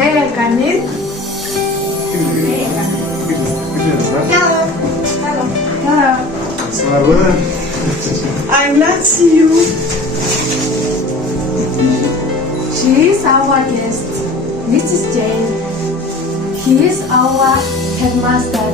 Nereganin? Hello. I'm glad to see you. She is our guest, Mrs. Jane. He is our headmaster.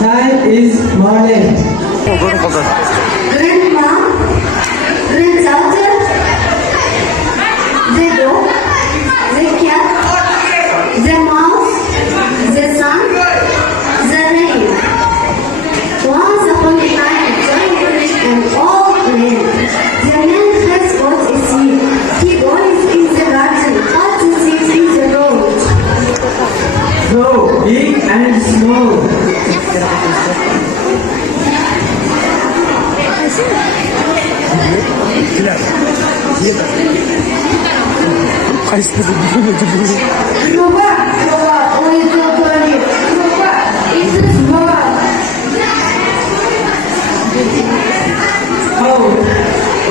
Time is morning. Grandma, granddaughter, the dog, the cat, the mouse, the sun, the rain. Once upon a time, a giant and old man. The man has got a seed. He goes in the garden, but the seed in the road. So big and small.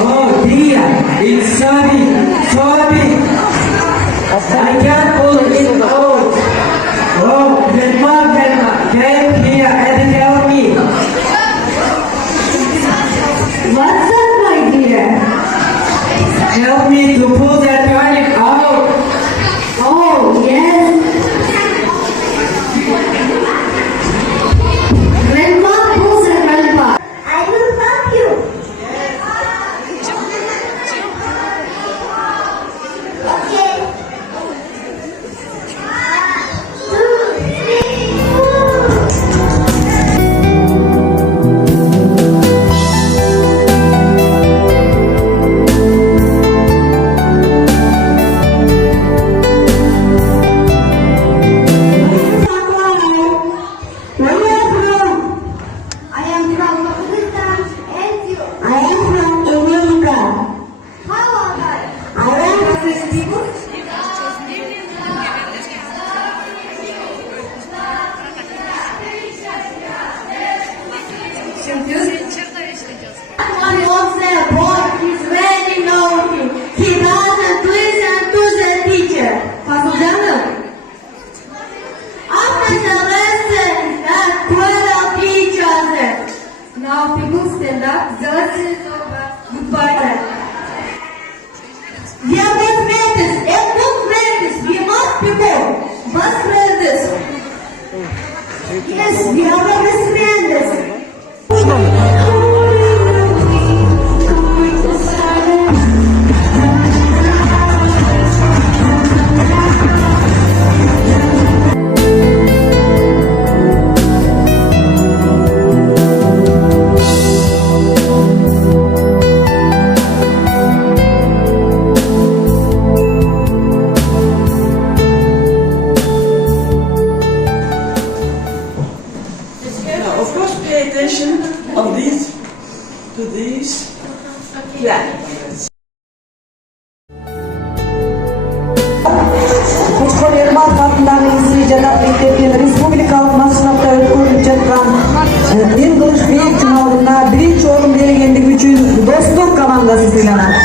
Oh dear, it's so big. I can't pull it out. Oh, grandma, get here and help me. What's up, my dear? Help me to pull that garlic out. Oh, yes. Grandma pulls her grandpa. I will help you. Okay. 1 English Big Final'ına birinci oğlum belirgendik üçün dostluk komandası silahı.